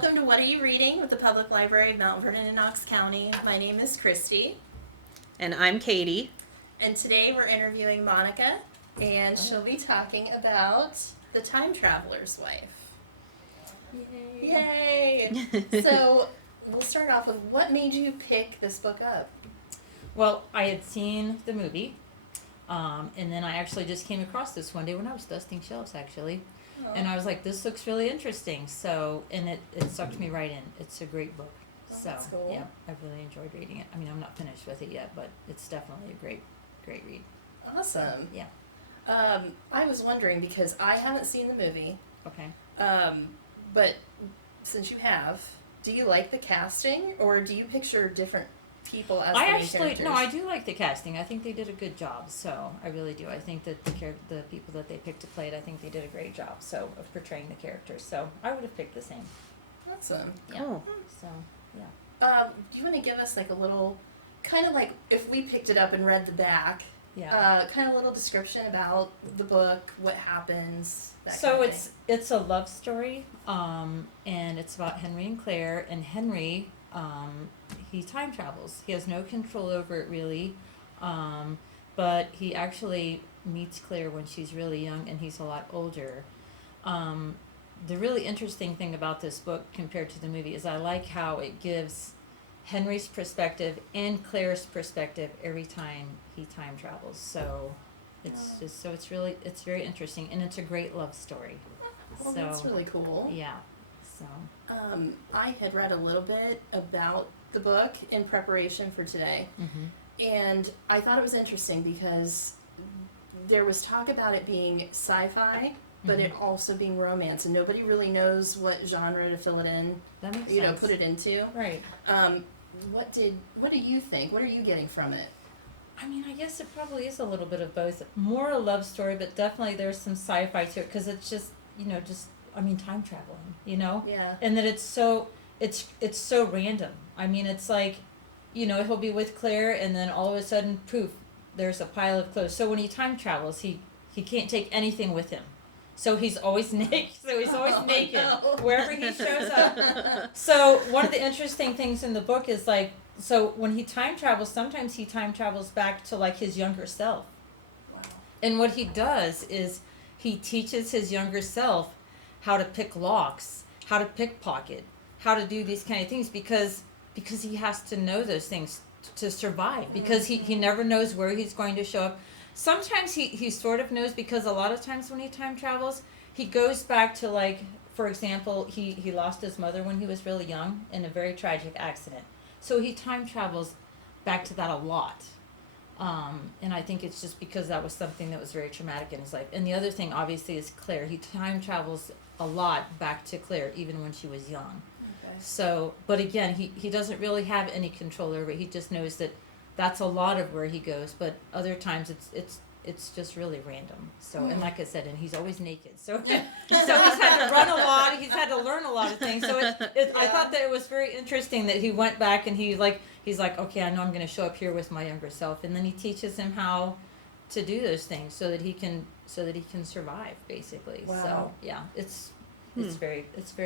Welcome to What Are You Reading with the Public Library of Mount Vernon in Knox County. My name is Christy. And I'm Katie. And today we're interviewing Monica, and she'll be talking about The Time Traveler's Wife. Yay! So, we'll start off with what made you pick this book up? Well, I had seen the movie, and then I actually just came across this one day when I was dusting shelves, actually. Oh. And I was like, this looks really interesting. So, and it sucked me right in. It's a great book. Oh, So, that's cool. yeah, I've really enjoyed reading it. I mean, I'm not finished with it yet, but it's definitely a great read. Awesome. Yeah. I was wondering because I haven't seen the movie, Okay. but since you have, do you like the casting, or do you picture different people as the main characters? No, I do like the casting. I think they did a good job. So I really do. I think that the people that they picked to play it, I think they did a great job. So of portraying the characters. So I would have picked the same. Awesome. Yeah. Cool. So yeah. Do you want to give us like a little, kind of like if we picked it up and read the back, Yeah. kind of a little description about the book, what happens, that So kind of thing. it's a love story, and it's about Henry and Claire. And Henry, he time travels. He has no control over it really, but he actually meets Claire when she's really young, and he's a lot older. The really interesting thing about this book compared to the movie is I like how it gives Henry's perspective and Claire's perspective every time he time travels. So it's it's very interesting, and it's a great love story. Well, So that's really cool. yeah. So I had read a little bit about the book in preparation for today, and I thought it was interesting because there was talk about it being sci-fi, but it also being romance, and nobody really knows what genre to fill it in, that makes sense. put it into. Right. What do you think? What are you getting from it? I mean, I guess it probably is a little bit of both. More a love story, but definitely there's some sci-fi to it because it's just time traveling, Yeah. and that it's so random. I mean, it's like, he'll be with Claire, and then all of a sudden, poof, there's a pile of clothes. So when he time travels, he can't take anything with him. So he's always naked. No. Wherever he shows up. So one of the interesting things in the book is like, so when he time travels, sometimes he time travels back to like his younger self. Wow. And what he does is he teaches his younger self how to pick locks, how to pickpocket, how to do these kind of things because he has to know those things to survive, because he never knows where he's going to show up. Sometimes he sort of knows, because a lot of times when he time travels, he goes back to, like, for example, he lost his mother when he was really young in a very tragic accident. So he time travels back to that a lot. And I think it's just because that was something that was very traumatic in his life. And the other thing, obviously, is Claire. He time travels a lot back to Claire, even when she was young. Okay. So, but again, he doesn't really have any control over it. He just knows that that's a lot of where he goes, but other times it's just really random. So, and like I said, and he's always naked. So he's had to run a lot. He's had to learn a lot of things. So I thought that it was very interesting that he went back and he's like, okay, I know I'm going to show up here with my younger self, and then he teaches him how to do those things so that he can survive, basically. Wow. So yeah, it's very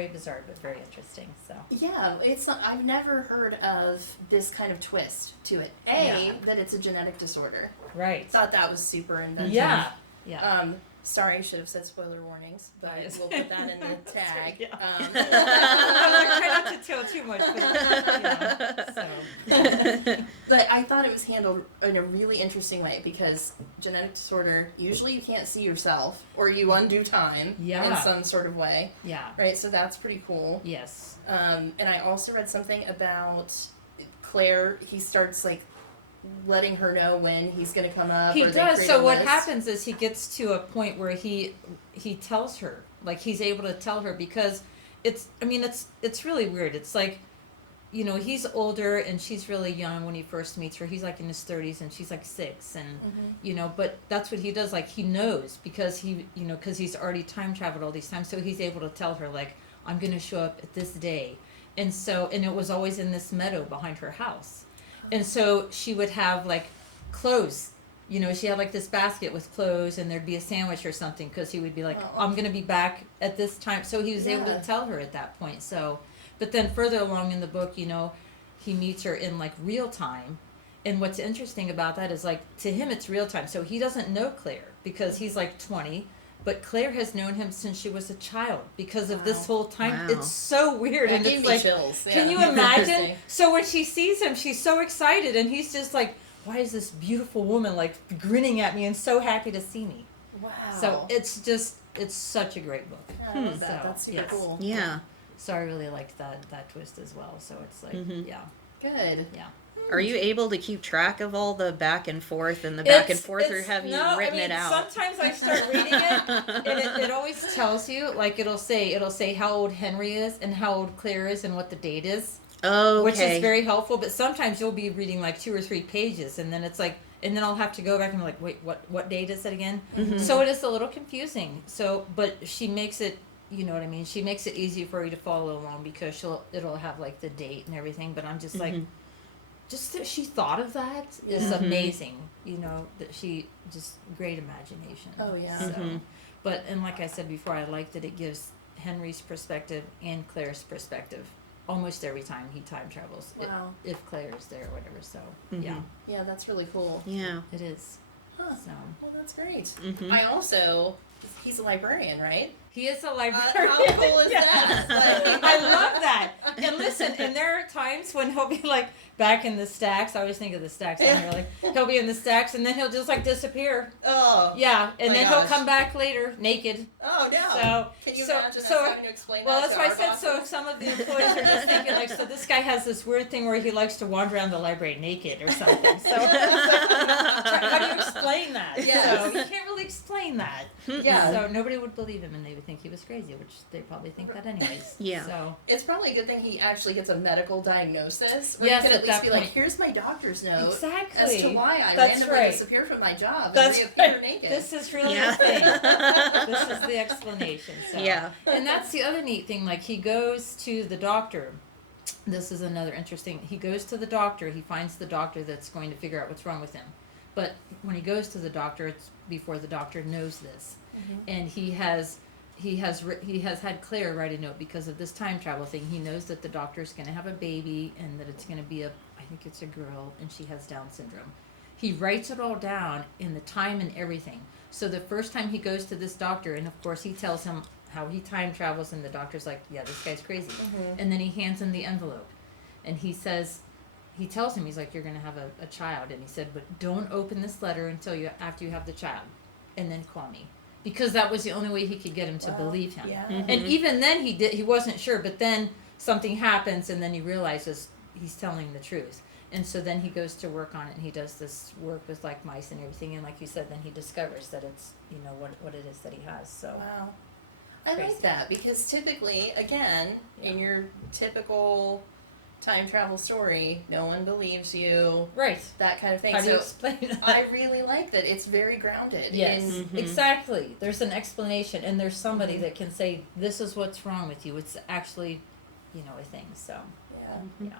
bizarre but very interesting. So Yeah, I've never heard of this kind of twist to it. That it's a genetic disorder. right. Thought that was super inventive. Yeah. Sorry, I should have said spoiler warnings, but Yes. we'll put that in the tag. Yeah. I try not to tell too much, so. But I thought it was handled in a really interesting way, because genetic disorder, usually you can't see yourself, or you undo time in some sort of way. Yeah. Right, so that's pretty cool. Yes. And I also read something about Claire. He starts like letting her know when he's going to come up. He or they does. create So a what list. happens is he gets to a point where he tells her, like he's able to tell her, because it's really weird. It's like, he's older and she's really young when he first meets her. He's like in his 30s and she's like 6, and but that's what he does. Like he knows, because because he's already time traveled all these times, so he's able to tell her, like, I'm going to show up at this day. And it was always in this meadow behind her house. And so she would have like clothes, she had like this basket with clothes, and there'd be a sandwich or something, because he would be like, I'm going to be back at this time. So he was able to tell her at that point. So But then further along in the book, he meets her in like real time. And what's interesting about that is, like, to him it's real time. So he doesn't know Claire because he's like 20, but Claire has known him since she was a child because of this whole time. Wow. It's so weird. That And gave it's me like, chills. can you imagine? So when she sees him, she's so excited, and he's just like, why is this beautiful woman like grinning at me and so happy to see me? Wow. So it's such a great book. I love that. So, That's super yes. cool. Yeah. So I really liked that twist as well. So it's like, yeah. Good. Yeah. Are you able to keep track of all the back and forth and the back and forth, or have you written it out? Sometimes I start reading it, and it always tells you, like, it'll say how old Henry is and how old Claire is and what the date is, Okay. which is very helpful. But sometimes you'll be reading like 2 or 3 pages, and then it's like, and then I'll have to go back and be like, wait, what date is it again? Mm-hmm. So it is a little confusing. So, but she makes it, you know what I mean? She makes it easy for you to follow along because it'll have like the date and everything. But I'm just like. Just that she thought of that is amazing. That she just great imagination. Oh, yeah. So, but and like I said before, I like that it gives Henry's perspective and Claire's perspective almost every time he time travels. Wow. If Claire is there or whatever. So Mhm. Yeah, that's really cool. Yeah. it is. Huh. So Well, that's great. Mhm. I also, he's a librarian, right? he is a librarian. How cool is that? Like, I love that. And listen, and there are times when he'll be like back in the stacks. I always think of the stacks on here. Like he'll be in the stacks and then he'll just like disappear. Oh. Yeah, and My then gosh. he'll come back later naked. Oh no. So Can you so imagine us so having to explain well, that that's to why I our said so. bosses? If some of the employees are just thinking like, so this guy has this weird thing where he likes to wander around the library naked or something. So how do you explain that? Yes. So you can't really explain that. Yeah. So nobody would believe him, and they would think he was crazy, which they probably think that anyways. Yeah. So It's probably a good thing he actually gets a medical diagnosis. Where Yes, he can at at least that be like, point. here's my doctor's note exactly. as to why I That's randomly right. disappear from my job That's and reappear right. naked. This is really Yeah. the thing. This is the explanation. So. Yeah. And that's the other neat thing. Like he goes to the doctor. This is another interesting. He goes to the doctor. He finds the doctor that's going to figure out what's wrong with him. But when he goes to the doctor, it's before the doctor knows this, and he has had Claire write a note because of this time travel thing. He knows that the doctor is going to have a baby and that it's going to be I think it's a girl, and she has Down syndrome. He writes it all down in the time and everything. So the first time he goes to this doctor, and of course he tells him how he time travels, and the doctor's like, yeah, this guy's crazy. And then he hands him the envelope, and he tells him, he's like, you're going to have a child. And he said, but don't open this letter until after you have the child, and then call me. Because that was the only way he could get him to believe him. Yeah. And even then he wasn't sure, but then something happens, and then he realizes he's telling the truth. And so then he goes to work on it, and he does this work with like mice and everything, and like you said, then he discovers that it's, what it is that he has. So Wow. I Crazy. like that because typically, again, in your typical time travel story, no one believes you, right. that kind of thing. How do you So explain that? I really like that it's very grounded. Yes, In, exactly. There's an explanation, and there's somebody that can say, this is what's wrong with you. It's actually, a thing. So, yeah. yeah,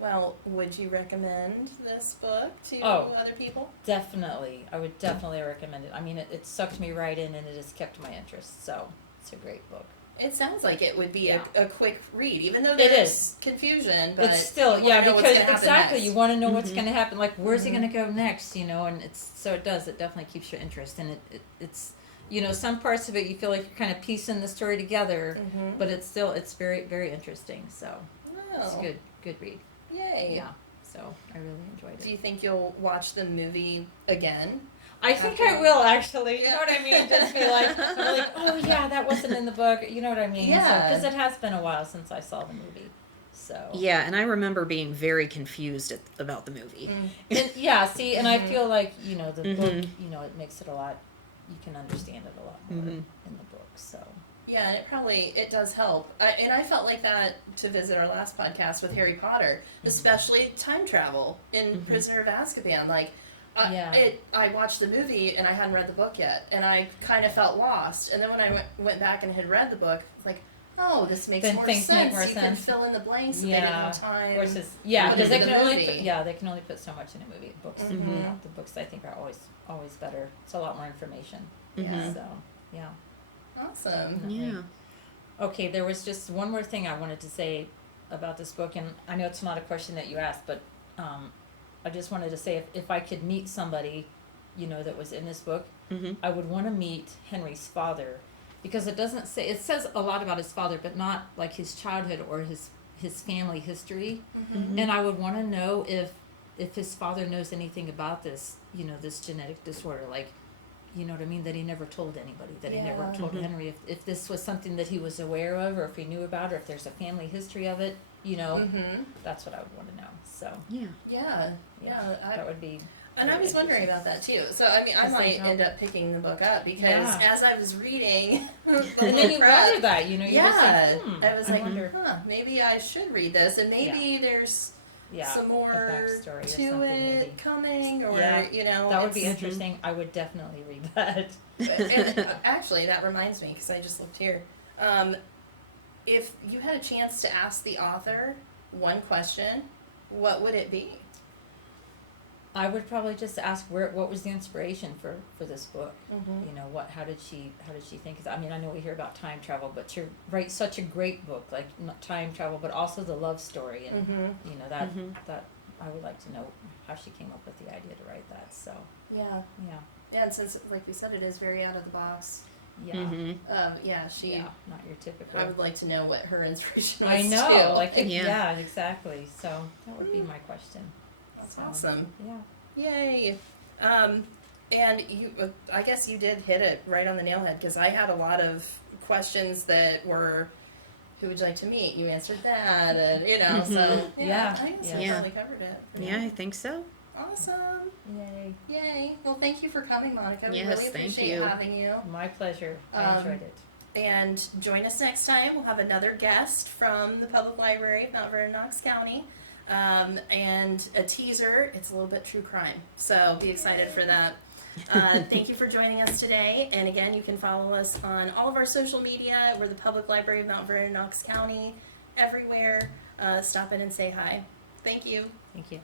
Well, would you recommend this book to Oh. other people? definitely. I would definitely recommend it. I mean, it sucked me right in, and it has kept my interest. So, it's a great book. It sounds like it would be Yeah. a quick read, even though It there's is. confusion. But It's still, you wanna yeah, know what's because gonna happen exactly, next. you want to know what's going to happen. Like, where's he going to go next, and it definitely keeps your interest. And it's, some parts of it you feel like you're kind of piecing the story together, but it's very, very interesting. So, it's Oh, a good read. Yay. Yeah. So, I really enjoyed Do it. you think you'll watch the movie again? I think after- I will actually. You Yeah. know what I mean? Just be like, oh yeah, that wasn't in the book. You know what I mean? Yeah. Because it has been a while since I saw the movie. So. Yeah, and I remember being very confused about the movie. And, yeah. See, and I feel like the book. Mhm. It makes it a lot. You can understand it a lot more Mhm. in the book. So. Yeah, and it does help. And I felt like that to visit our last podcast with Harry Potter, especially time travel in Prisoner of Azkaban. Like, Yeah. I watched the movie and I hadn't read the book yet, and I kind of felt lost. And then when I went back and had read the book, it's like, oh, this makes Then more things sense. make more You can sense. fill in the blanks. If they didn't have time. Versus put because into they the can only movie. they can only put so much in a movie. Books, Mhm. the books I think are always better. It's a lot more information. Yeah. So yeah. Awesome. Yeah. Okay, there was just one more thing I wanted to say about this book, and I know it's not a question that you asked, but I just wanted to say if I could meet somebody, that was in this book, I would want to meet Henry's father, because it doesn't say, it says a lot about his father, but not like his childhood or his family history. And I would want to know if his father knows anything about this, this genetic disorder, like, you know what I mean, that he never told anybody, that he never told Henry, if this was something that he was aware of, or if he knew about, or if there's a family history of it, that's what I would want to know. So Yeah. that would be. And I was wondering about that too. So I mean, I might end up picking the book up because as I was reading, and then you wonder that, you just I think, was like, maybe I should read this, and maybe there's some more backstory to it maybe coming, or that would be interesting. I would definitely read that. And actually, that reminds me, because I just looked here. If you had a chance to ask the author one question, what would it be? I would probably just ask what was the inspiration for this book. How did she think? I mean, I know we hear about time travel, but to write such a great book like not time travel, but also the love story, and that I would like to know how she came up with the idea to write that. So and since, like we said, it is very out of the box. She not your typical. I would like to know what her inspiration was. I know, too. Exactly. So that would be my question. That's awesome. Yeah. Yay. And you, I guess you did hit it right on the nail head, because I had a lot of questions that were, who would you like to meet? You answered that, and so I guess we probably covered it. Yeah, I think so. Awesome. Yay. Well, thank you for coming, Monica. We Yes, really thank appreciate you. having you. My pleasure. I enjoyed it. And join us next time. We'll have another guest from the Public Library of Mount Vernon, Knox County. And a teaser, it's a little bit true crime. So be excited for that. Thank you for joining us today. And again, you can follow us on all of our social media. We're the Public Library of Mount Vernon, Knox County, everywhere. Stop in and say hi. Thank you. Thank you.